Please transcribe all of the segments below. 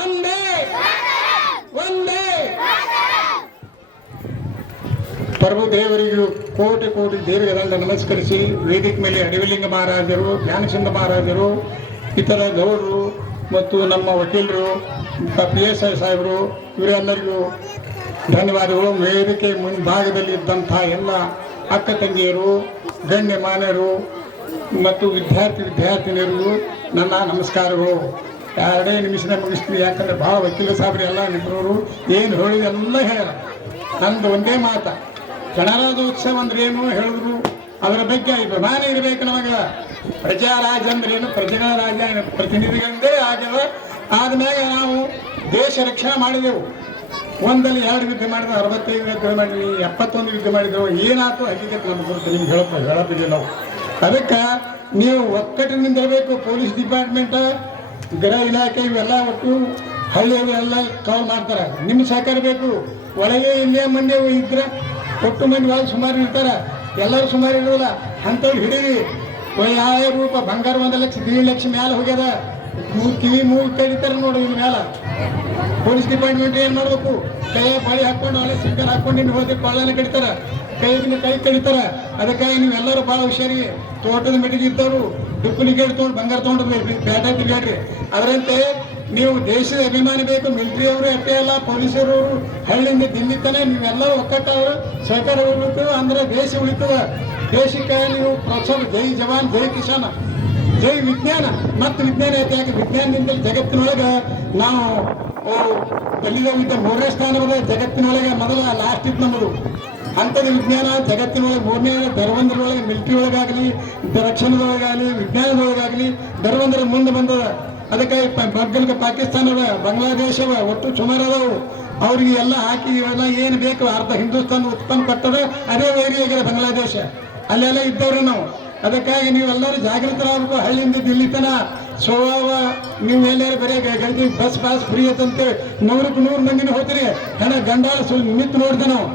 ಒಂದೇ ಒಂದೇ. ಪ್ರಭುದೇವರಿಗೂ ಕೋಟಿ ಕೋಟಿ ದೀರ್ಘದಂಡ ನಮಸ್ಕರಿಸಿ ವೇದಿಕೆ ಮೇಲೆ ಅಡವಿಲಿಂಗ ಮಹಾರಾಜರು, ಜ್ಞಾನಚಂದ ಮಹಾರಾಜರು, ಇತರ ಗೌಡರು ಮತ್ತು ನಮ್ಮ ವಕೀಲರು, PSI ಸಾಹೇಬರು, ಇವರೆಲ್ಲರಿಗೂ ಧನ್ಯವಾದಗಳು. ವೇದಿಕೆ ಮುಂಭಾಗದಲ್ಲಿ ಇದ್ದಂಥ ಎಲ್ಲ ಅಕ್ಕ ತಂಗಿಯರು, ಗಣ್ಯ ಮಾನ್ಯರು ಮತ್ತು ವಿದ್ಯಾರ್ಥಿನಿಯರಿಗೂ ನನ್ನ ನಮಸ್ಕಾರಗಳು. 2 ನಿಮಿಷದ ಮುಗಿಸ್ತೀನಿ, ಯಾಕಂದ್ರೆ ಭಾಳ ವಕೀಲ ಸಾಹೇಬ್ರು ಎಲ್ಲ ನಿಬ್ಬರವರು ಏನು ಹೇಳಿದೆಲ್ಲ ಹೇಳ್ಯಾರ. ನಂದು ಒಂದೇ ಮಾತ, ಗಣರಾಜ್ಯೋತ್ಸವ ಅಂದ್ರೆ ಏನು ಹೇಳಿದ್ರು, ಅದರ ಬಗ್ಗೆ ಅಭಿಮಾನ ಇರಬೇಕು ನಮಗೆ. ಪ್ರಜಾರಾಜ ಅಂದ್ರೇನು, ಪ್ರಜೆಗಳ ರಾಜ ಪ್ರತಿನಿಧಿಗಳಂದೇ ಆಗ್ಯವ. ಆದ್ಮೇಲೆ ನಾವು ದೇಶ ರಕ್ಷಣೆ ಮಾಡಿದೆವು. 1 2 ಯುದ್ಧ ಮಾಡಿದೆವು, 65 ಯುದ್ಧ ಮಾಡಿದ್ವಿ, 71 ಯುದ್ಧ ಮಾಡಿದೆವು. ಏನಾಯ್ತು ಹಕ್ಕಿಗತ್ತೆ ನಮ್ಗೆ ಗೊತ್ತು, ನಿಮ್ಗೆ ಹೇಳೋದಿಲ್ಲ ನಾವು. ಅದಕ್ಕೆ ನೀವು ಒಕ್ಕಟ್ಟಿನಿಂದ ಇರಬೇಕು. ಪೊಲೀಸ್ ಡಿಪಾರ್ಟ್ಮೆಂಟ್, ಗೃಹ ಇಲಾಖೆ ಇವೆಲ್ಲ ಒಟ್ಟು ಹಳ್ಳಿಯವೆಲ್ಲ ಕವರ್ ಮಾಡ್ತಾರೆ. ನಿಮ್ಮ ಸಹಕಾರ ಬೇಕು. ಒಳಗೆ ಇಲ್ಲೇ ಮಂದಿ ಇದ್ರೆ ಒಟ್ಟು ಮಂದಿ ಒಳಗೆ ಸುಮಾರು ಇರ್ತಾರೆ, ಎಲ್ಲರೂ ಸುಮಾರು ಇರೋಲ್ಲ. ಅಂಥವ್ರು ಹಿಡೀರಿ. 5000 ರೂಪಾಯಿ ಬಂಗಾರ 1 ಲಕ್ಷ 1.5 ಲಕ್ಷ ಮೇಲೆ ಹೋಗ್ಯದ. ಕಿವಿ ಮೂಗು ಕಡಿತಾರೆ ನೋಡಿ. ಇನ್ನು ಮೇಲೆ ಪೊಲೀಸ್ ಡಿಪಾರ್ಟ್ಮೆಂಟ್ ಏನು ಮಾಡಬೇಕು? ಕೈ ಬಳಿ ಹಾಕೊಂಡು ಅಲ್ಲೇ ಸಿಂಗಲ್ ಹಾಕೊಂಡು ಇನ್ನು ಹೋದ್ರೆ ಕೊಳ್ಳನ ಕಡಿತಾರೆ, ಕೈ ಕಡಿತಾರೆ. ಅದಕ್ಕಾಗಿ ನೀವೆಲ್ಲರೂ ಭಾಳ ಹುಷಾರಿಗೆ. ತೋಟದ ಮೆಟ್ಟಿಗೆ ಇದ್ದವರು ಡುಪ್ಲಿಕೇಟ್ ತೊಗೊಂಡು ಬಂಗಾರ ತೊಗೊಂಡು ಬೇಟ ತಿರುಗಾಡ್ರಿ. ಅದರಂತೆ ನೀವು ದೇಶದ ಅಭಿಮಾನಿ ಬೇಕು. ಮಿಲಿಟರಿಯವರು ಅಷ್ಟೇ ಅಲ್ಲ, ಪೊಲೀಸರು, ಹಳ್ಳಿಯಿಂದ ದಿಲ್ಲಿ ತನಕ ನೀವೆಲ್ಲರೂ ಒಕ್ಕಟ್ಟವರು ಸಹಕಾರ ಉಳಿತು ಅಂದ್ರೆ ದೇಶ ಉಳಿತದ. ದೇಶಕ್ಕೆ ನೀವು ಪ್ರೋತ್ಸಾಹ. ಜೈ ಜವಾನ್, ಜೈ ಕಿಸಾನ್, ಜೈ ವಿಜ್ಞಾನ. ಮತ್ತು ವಿಜ್ಞಾನ ಐತೆ. ಯಾಕೆ ವಿಜ್ಞಾನದಿಂದ ಜಗತ್ತಿನೊಳಗೆ ನಾವು ಎಲ್ಲಿದ್ದ 3ನೇ ಸ್ಥಾನದ ಜಗತ್ತಿನೊಳಗೆ. ಮೊದಲ ಲಾಸ್ಟ್ ಇತ್ತು ನಮ್ಮದು. ಅಂಥದ್ದು ವಿಜ್ಞಾನ ಜಗತ್ತಿನೊಳಗೆ 3ನೇ. ಧರ್ಮಂದ್ರೊಳಗೆ ಮಿಲಿಟರಿ ಒಳಗಾಗಲಿ, ರಕ್ಷಣದೊಳಗಾಗಲಿ, ವಿಜ್ಞಾನದೊಳಗಾಗಲಿ ಧರ್ಮಂದ್ರ ಮುಂದೆ ಬಂದದ. ಅದಕ್ಕಾಗಿ ಬಗ್ಗಲ್ಗೆ ಪಾಕಿಸ್ತಾನವ, ಬಾಂಗ್ಲಾದೇಶವ ಒಟ್ಟು ಸುಮಾರು ಅದಾವು. ಅವ್ರಿಗೆ ಎಲ್ಲ ಹಾಕಿ ಇವೆಲ್ಲ ಏನು ಬೇಕು ಅರ್ಧ ಹಿಂದೂಸ್ತಾನ ಉತ್ಪನ್ನ ಕೊಟ್ಟದ. ಅದೇ ಏರಿಯಾಗಿದೆ ಬಾಂಗ್ಲಾದೇಶ. ಅಲ್ಲೆಲ್ಲ ಇದ್ದವ್ರು ನಾವು. ಅದಕ್ಕಾಗಿ ನೀವೆಲ್ಲರೂ ಜಾಗೃತರಾಗಬೇಕು. ಹಳ್ಳಿಯಿಂದ ದಿಲ್ಲಿ ತನ ಸ್ವಭಾವ. ನೀವು ಎಲ್ಲರೂ ಬರೀ ಗಂಟೆ ಬಸ್ ಪಾಸ್ ಫ್ರೀ ಐತಂತೆ 100ಕ್ಕೆ 100 ಮಂದಿನ ಹೋಗ್ತೀರಿ. ಹಣ ಗಂಡಾಳ ನಿಂತು ನೋಡಿದೆ ನಾವು.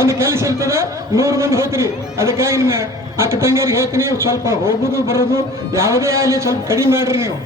ಒಂದು ಕೆಲಸ ಇರ್ತದೆ, 100 ಮಂದಿ ಹೋಗ್ತೀರಿ. ಅದಕ್ಕಾಗಿ ನಿಮ್ಮ ಅಕ್ಕ ತಂಗಿಯರಿಗೆ ಹೇಳ್ತೀನಿ, ಸ್ವಲ್ಪ ಹೋಗೋದು ಬರೋದು ಯಾವುದೇ ಆಗಲಿ ಸ್ವಲ್ಪ ಕಡಿಮೆ ಮಾಡ್ರಿ ನೀವು.